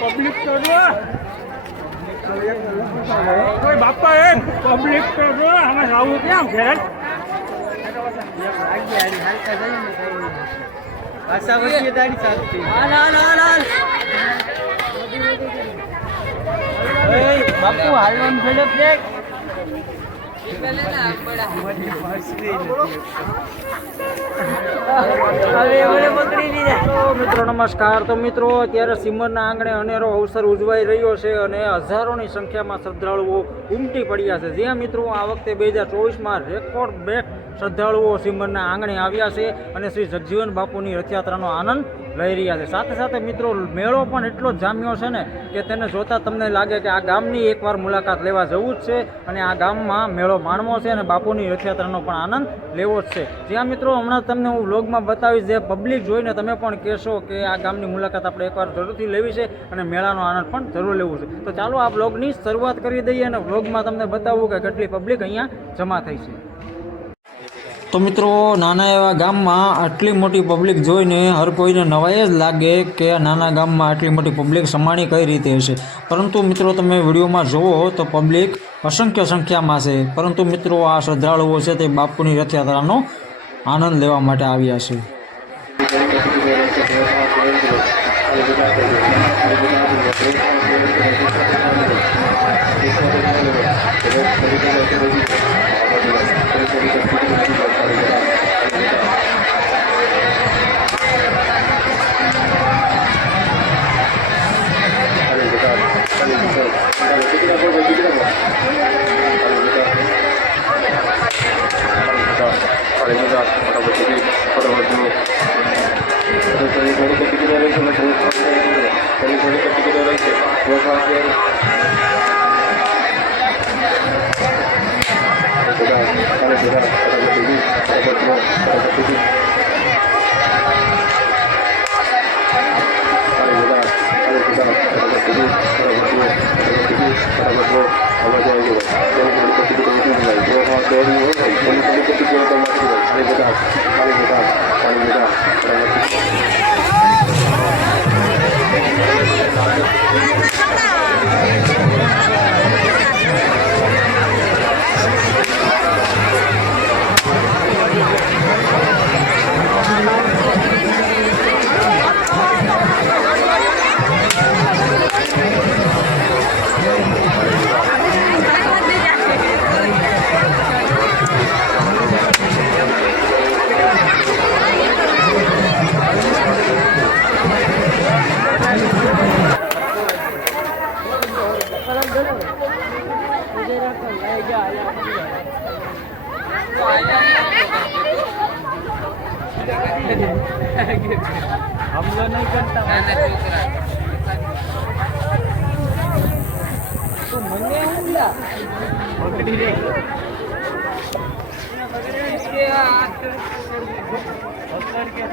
Public તો જો કોઈ બાપા એ પબ્લિક તો જો અમે આવું કેમ ઘેર બાપુ હાલવાનું ઝડપ દેખ મિત્રો નમસ્કાર. તો મિત્રો અત્યારે સિમરના આંગણે અનેરો અવસર ઉજવાઈ રહ્યો છે અને હજારોની સંખ્યામાં શ્રદ્ધાળુઓ ઉમટી પડ્યા છે. જ્યાં મિત્રો આ વખતે 2024માં રેકોર્ડ બ્રેક શ્રદ્ધાળુઓ સિમરના આંગણે આવ્યા છે અને શ્રી જગજીવન બાપુની રથયાત્રાનો આનંદ લઈ રહ્યા છે. સાથે સાથે મિત્રો મેળો પણ એટલો જ જામ્યો છે ને કે તેને જોતાં તમને લાગે કે આ ગામની એકવાર મુલાકાત લેવા જવું જ છે અને આ ગામમાં મેળો માણવો છે અને બાપુની રથયાત્રાનો પણ આનંદ લેવો જ છે. જ્યાં મિત્રો હમણાં તમને હું વ્લોગમાં બતાવીશ, જે પબ્લિક જોઈને તમે પણ કહેશો કે આ ગામની મુલાકાત આપણે એકવાર જરૂરથી લેવી છે અને મેળાનો આનંદ પણ જરૂર લેવું છે. તો ચાલો આ વ્લોગની શરૂઆત કરી દઈએ અને વ્લોગમાં તમને બતાવું કે કેટલી પબ્લિક અહીંયા જમા થઈ છે. તો મિત્રો નાના એવા ગામમાં આટલી મોટી પબ્લિક જોઈને હર કોઈને નવાઈ જ લાગે કે નાના ગામમાં આટલી મોટી પબ્લિક સમાણી કઈ રીતે હશે. પરંતુ મિત્રો તમે વિડીયોમાં જુઓ તો પબ્લિક અસંખ્ય સંખ્યામાં છે. પરંતુ મિત્રો આ શ્રદ્ધાળુઓ છે તે બાપુની રથયાત્રાનો આનંદ લેવા માટે આવ્યા છે. हमलो नहीं करता तो मने हमला पकड़ी रे इसके हाथ पकड़ के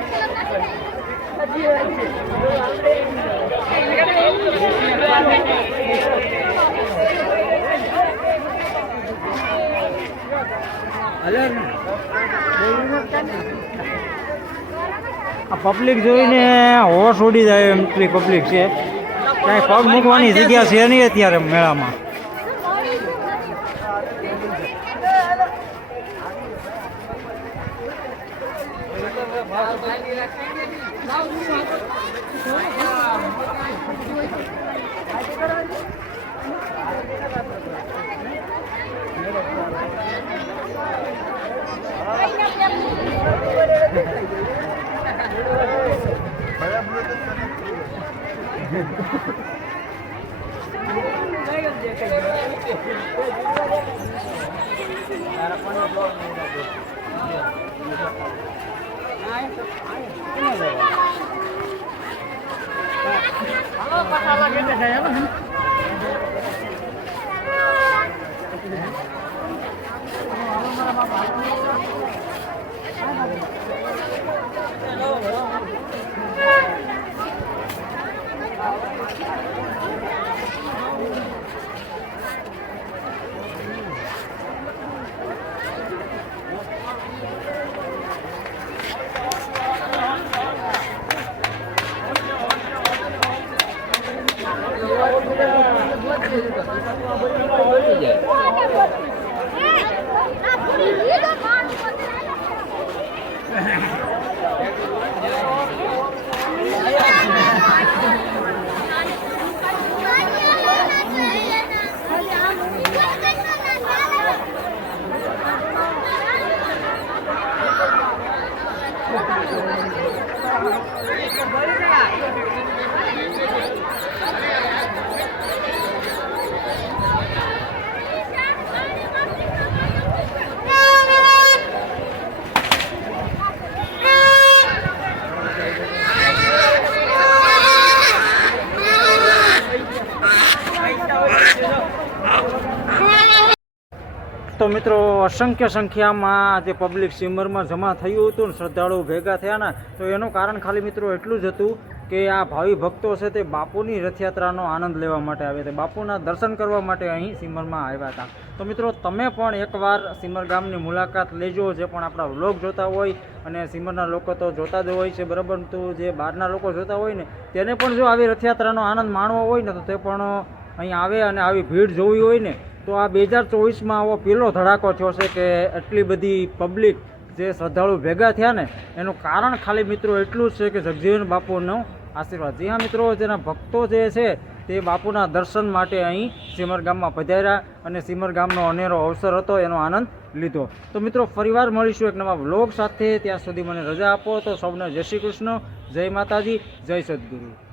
પબ્લિક જોઈને હોશ ઉડી જાય એટલી પબ્લિક છે. ક્યાંય પગ મૂકવાની જગ્યા છે નહીં અત્યારે મેળામાં. તો મિત્રો અસંખ્ય સંખ્યામાં જે પબ્લિક સિમરમાં જમા થયું હતું ને શ્રદ્ધાળુઓ ભેગા થયા ને તો એનું કારણ ખાલી મિત્રો એટલું જ હતું કે આ ભાવિ ભક્તો છે તે બાપુની રથયાત્રાનો આનંદ લેવા માટે આવ્યા હતા, બાપુના દર્શન કરવા માટે અહીં સિમરમાં આવ્યા હતા. તો મિત્રો તમે પણ એકવાર સિમર ગામની મુલાકાત લેજો. જે પણ આપણા વ્લોગ જોતા હોય અને સિમરના લોકો તો જોતા જ હોય છે બરાબર, તો જે બહારના લોકો જોતા હોય ને તેને પણ જો આવી રથયાત્રાનો આનંદ માણવો હોય ને તો તે પણ અહીં આવે અને આવી ભીડ જોવી હોય ને તો આ 2024માં આવો પહેલો ધડાકો થયો છે કે એટલી બધી પબ્લિક જે શ્રદ્ધાળુ ભેગા થયા ને એનું કારણ ખાલી મિત્રો એટલું જ છે કે જગજીવન બાપુનો આશીર્વાદ. જી હા મિત્રો, જેના ભક્તો જે છે તે બાપુના દર્શન માટે અહીં સિમર ગામમાં પધાર્યા અને સિમર ગામનો અનેરો અવસર હતો, એનો આનંદ લીધો. તો મિત્રો ફરીવાર મળીશું એક નવા વ્લોગ સાથે. ત્યાં સુધી મને રજા આપો. તો સૌને જય શ્રી કૃષ્ણ, જય માતાજી, જય સદગુરુ.